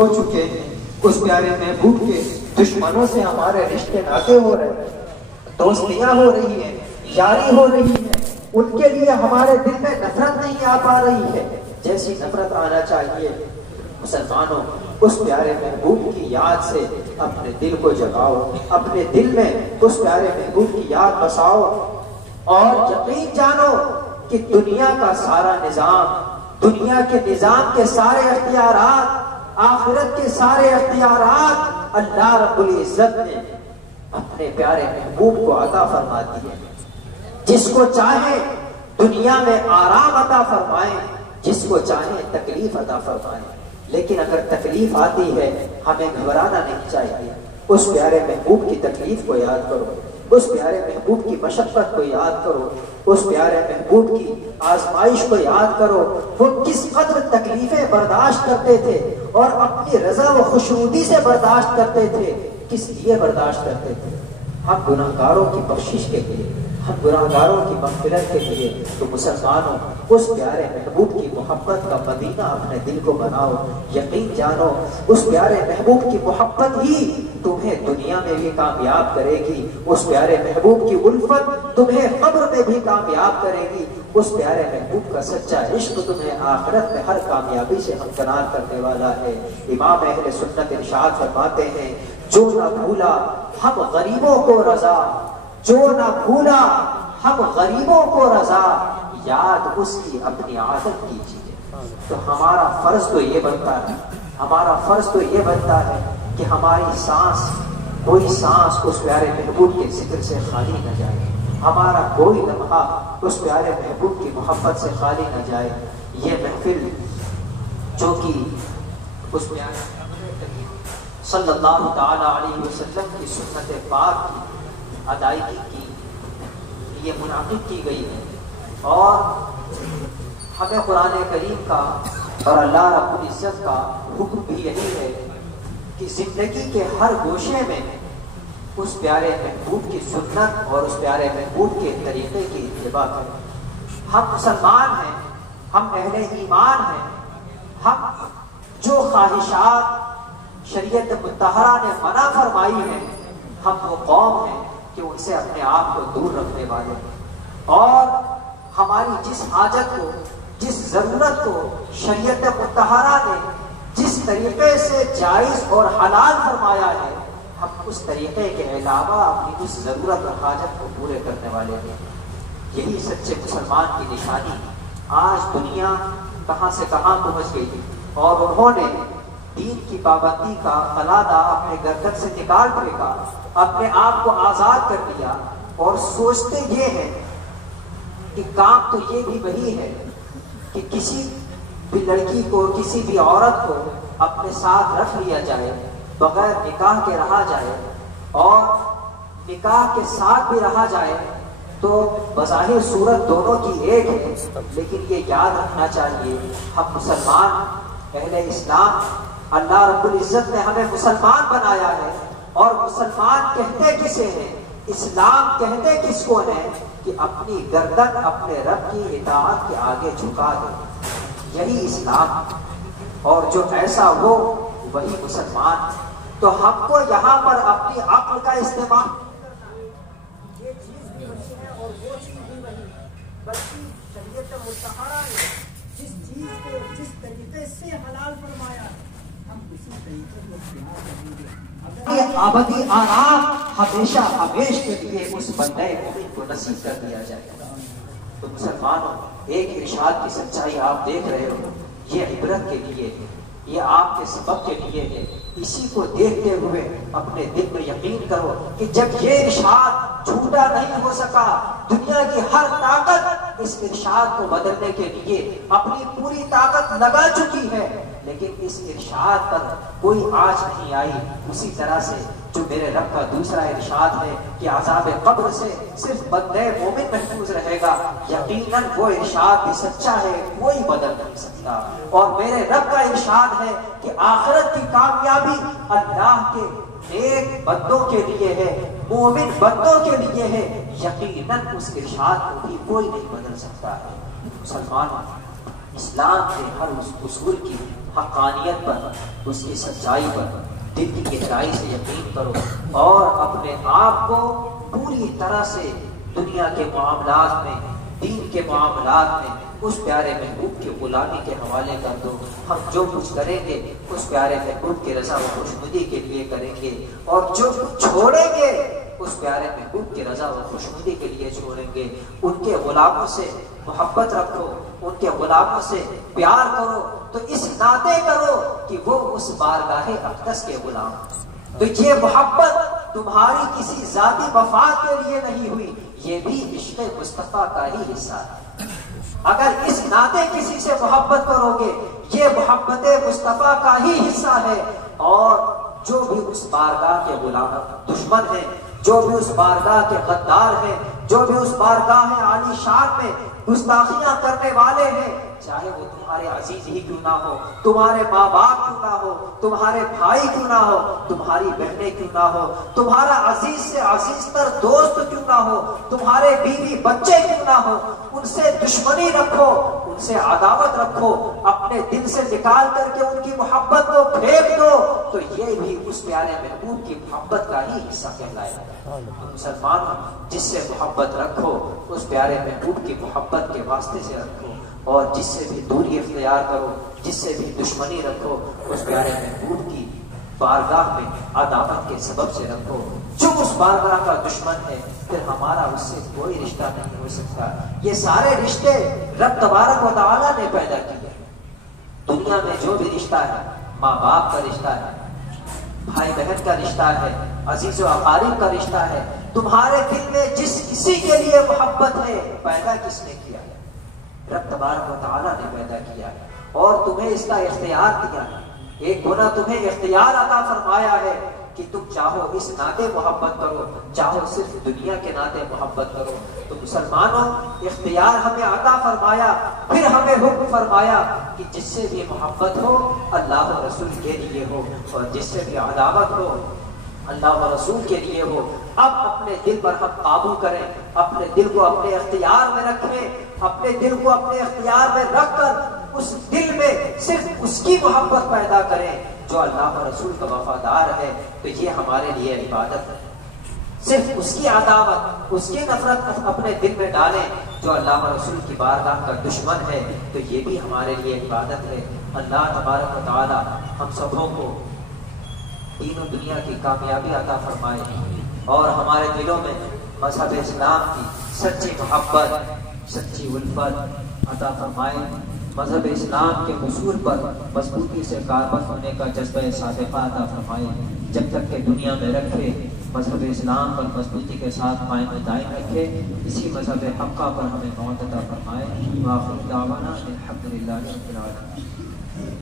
ہو چکے ہیں، اس پیارے محبوب کے دشمنوں سے ہمارے رشتے ناطے ہو رہے ہیں، دوستیاں ہو رہی ہیں، یاری ہو رہی ہے، ان کے لیے ہمارے دل میں نفرت نہیں آ پا رہی ہے جیسی نفرت آنا چاہیے۔ مسلمانوں، اس پیارے محبوب کی یاد سے اپنے دل کو جگاؤ، اپنے دل میں اس پیارے محبوب کی یاد بساؤ، اور یقین جانو کہ دنیا کا سارا نظام، دنیا کے نظام کے سارے اختیارات، آخرت کے سارے اختیارات اللہ رب العزت نے اپنے پیارے محبوب کو عطا فرما دیے۔ جس کو چاہے دنیا میں آرام عطا فرمائے، جس کو چاہے تکلیف عطا فرمائے، لیکن اگر تکلیف آتی ہے ہمیں گھبرانا نہیں چاہیے۔ اس پیارے محبوب کی تکلیف کو یاد کرو، اس پیارے محبوب کی مشقت کو یاد کرو، اس پیارے محبوب کی آزمائش کو یاد کرو۔ وہ کس قدر تکلیفیں برداشت کرتے تھے اور اپنی رضا و خوشنودی سے برداشت کرتے تھے، کس لیے برداشت کرتے تھے؟ ہم گناہگاروں کی بخشش کے لیے، ہم گناہگاروں کی مغفرت کے لیے۔ تو مسلمانوں، اس پیارے محبوب کی محبت کا مدینہ اپنے دل کو بناؤ۔ یقین جانو، اس پیارے محبوب کی محبت ہی تمہیں دنیا میں بھی کامیاب کرے گی، اس پیارے محبوب کی الفت تمہیں قبر میں بھی کامیاب کرے گی، اس پیارے محبوب کا سچا عشق تمہیں آخرت میں ہر کامیابی سے ہمکنار کرنے والا ہے۔ امام اہل سنت ارشاد فرماتے ہیں، جو نہ بھولا ہم غریبوں کو رضا، جو نہ بھولا ہم غریبوں کو رضا، یاد اس کی اپنی عادت کیجیے۔ تو ہمارا فرض تو یہ بنتا ہے، ہمارا فرض تو یہ بنتا ہے کہ ہماری سانس، کوئی سانس اس پیارے محبوب کے ذکر سے خالی نہ جائے، ہمارا کوئی لمحہ اس پیارے محبوب کی محبت سے خالی نہ جائے۔ یہ محفل جو کہ اس پیارے صلی اللہ تعالی علیہ وسلم کی سنت پاک کی ادائیگی کی یہ منعقد کی گئی ہے، اور ہمیں قرآن کریم کا اور اللہ رب العزت کا حکم بھی یہی ہے کہ زندگی کے ہر گوشے میں اس پیارے محبوب کی سنت اور اس پیارے محبوب کے طریقے کی اتباع کریں۔ ہم مسلمان ہیں، ہم اہل ایمان ہیں، ہم جو خواہشات شریعت مطہرہ نے منع فرمائی ہیں، ہم وہ قوم ہیں کہ ان سے اپنے آپ کو دور رکھنے والے ہیں، اور ہماری جس حاجت کو، جس ضرورت کو شریعت مطہرہ نے جس طریقے سے جائز اور حلال فرمایا ہے، ہم اس طریقے کے علاوہ اپنی اس ضرورت اور حاجت کو پورے کرنے والے ہیں۔ یہی سچے مسلمان کی نشانی۔ آج دنیا کہاں سے کہاں پہنچ گئی، اور انہوں نے دین کی پابندی کا قلادہ اپنے گردن سے نکال پھینکا، اپنے آپ کو آزاد کر دیا، اور سوچتے یہ ہیں کہ کام تو یہ بھی وہی ہے کہ کسی بھی لڑکی کو، کسی بھی عورت کو اپنے ساتھ رکھ لیا جائے، بغیر نکاح کے رہا جائے، اور نکاح کے ساتھ بھی رہا جائے تو بظاہر صورت دونوں کی ایک ہے، لیکن یہ یاد رکھنا چاہیے ہم مسلمان، اہل اسلام، اللہ رب العزت نے ہمیں مسلمان بنایا ہے، اور مسلمان کہتے کسے ہیں، اسلام کہتے کس کو ہے کہ اپنی گردن اپنے رب کی اطاعت کے آگے جھکا دے، یہی اسلام، اور جو ایسا ہو وہی مسلمان۔ تو ہم کو یہاں پر اپنی عقل کا استعمال، یہ چیز بھی وہی ہے اور وہ چیز بھی وہی، بلکہ شریعت مطہرہ نے جس چیز کو جس طریقے سے حلال فرمایا ہے ہم اسی طریقے کو اختیار کریں گے۔ ابدی آرام ہمیشہ ہمیش کے لیے اس بندے مومن کو نصیب کر دیا جائے گا۔ تو مسلمانوں، ایک ارشاد کی سچائی آپ دیکھ رہے ہو، یہ عبرت کے لیے ہے، یہ آپ کے سبب کے لیے ہے۔ اسی کو دیکھتے ہوئے اپنے دل میں یقین کرو کہ جب یہ ارشاد جھوٹا نہیں ہو سکا، دنیا کی ہر طاقت اس ارشاد کو بدلنے کے لیے اپنی پوری طاقت لگا چکی ہے، لیکن اس ارشاد پر کوئی آج نہیں آئی، اسی طرح سے جو میرے رب کا دوسرا ارشاد ہے کہ عذاب قبر سے صرف بندے مومن محفوظ رہے گا، یقیناً وہ ارشاد بھی سچا ہے، کوئی بدل نہیں سکتا۔ اور میرے رب کا ارشاد ہے کہ آخرت کی کامیابی اللہ کے نیک بندوں کے لیے ہے، مومن بندوں کے لیے ہے، یقیناً اس ارشاد کو بھی کوئی نہیں بدل سکتا ہے۔ مسلمان اسلام کے ہر اس اصول کی حقانیت پر، اس کی سچائی پر دل کی گہرائی سے یقین کرو، اور اپنے آپ کو پوری طرح سے دنیا کے معاملات میں، دین کے معاملات میں اس پیارے محبوب کی غلامی کے حوالے کر دو۔ ہم جو کچھ کریں گے اس پیارے محبوب کی رضا و خوشنودی کے لیے کریں گے، اور جو کچھ چھوڑیں گے اس پیارے محبوب کی رضا و خوشنودی کے لیے چھوڑیں گے۔ ان کے غلاموں سے محبت رکھو، ان کے غلاموں سے پیار کرو، تو اس ناطے کرو کہ وہ اس بارگاہ اقدس کے غلام۔ تو یہ محبت تمہاری کسی ذاتی مفاد کے لیے نہیں ہوئی، یہ بھی عشق مصطفیٰ کا ہی حصہ ہے۔ اگر اس ناطے کسی سے محبت کرو گے، یہ محبت مصطفیٰ کا ہی حصہ ہے، اور جو بھی اس بارگاہ کے غلام دشمن ہیں، جو بھی اس بارگاہ کے غدار ہیں، جو بھی اس بارگاہ عالی شان میں گستاخیاں کرنے والے ہیں، چاہے وہ تمہارے عزیز ہی کیوں نہ ہو، تمہارے ماں باپ کیوں نہ ہو، تمہارے بھائی کیوں نہ ہو، تمہاری بہنیں کیوں نہ ہو، تمہارا عزیز سے عزیز تر دوست کیوں نہ ہو، تمہارے بیوی بچے کیوں نہ ہو، ان سے دشمنی رکھو، ان سے عداوت رکھو، اپنے دل سے نکال کر کے ان کی محبت کو پھینک دو، تو یہ بھی اس پیارے محبوب کی محبت کا ہی حصہ کہلائے گا۔ مسلمانوں، جس سے محبت رکھو اس پیارے محبوب کی محبت کے واسطے سے رکھو، اور جس سے بھی دوری اختیار کرو، جس سے بھی دشمنی رکھو، اس پیارے محبوب کی بارگاہ میں عداوت کے سبب سے رکھو۔ جو اس بارگاہ کا دشمن ہے، پھر ہمارا اس سے کوئی رشتہ نہیں ہو سکتا۔ یہ سارے رشتے رب تبارک و تعالیٰ نے پیدا کیے۔ دنیا میں جو بھی رشتہ ہے، ماں باپ کا رشتہ ہے، بھائی بہن کا رشتہ ہے، عزیز و اقارب کا رشتہ ہے، تمہارے دل میں جس کسی کے لیے محبت ہے، پیدا کس نے کیا ہے؟ رب تبارک و تعالیٰ نے پیدا کیا ہے، اور تمہیں اس کا اختیار دیا ہے۔ ایک گناہ تمہیں اختیار عطا فرمایا ہے کہ تم چاہو اس ناطے محبت کرو، چاہو صرف دنیا کے ناطے محبت کرو۔ تو مسلمانوں، اختیار ہمیں عطا فرمایا، پھر ہمیں حکم فرمایا کہ جس سے بھی محبت ہو اللہ و رسول کے لیے ہو، اور جس سے بھی عداوت ہو اللہ و رسول کے لیے ہو۔ اب اپنے دل پر ہم قابو کریں، اپنے دل کو اپنے اختیار میں رکھیں، اپنے دل کو اپنے اختیار میں رکھ کر اس دل میں صرف اس کی محبت پیدا کریں جو اللہ و رسول کا وفادار ہے۔ تو یہ ہمارے لیے عبادت ہے۔ صرف اس کی عداوت، اس کی نفرت اپنے دل میں ڈالیں جو اللہ و رسول کی بارگاہ کا دشمن ہے، تو یہ بھی ہمارے لیے عبادت ہے۔ اللہ تبارک و تعالی ہم سبوں کو دین و دنیا کی کامیابی عطا فرمائے، اور ہمارے دلوں میں مذہب اسلام کی سچی محبت، سچی الفت عطا فرمائے، مذہب اسلام کے اصول پر مضبوطی سے کاربند ہونے کا جذبہ صادقہ عطا فرمائے۔ جب تک کہ دنیا میں رکھے، مذہب اسلام پر مضبوطی کے ساتھ قائم دائم رکھے، اسی مذہب حقہ پر ہمیں موت عطا فرمائے۔ وآخر دعوانا الحمدللہ رب العالمین۔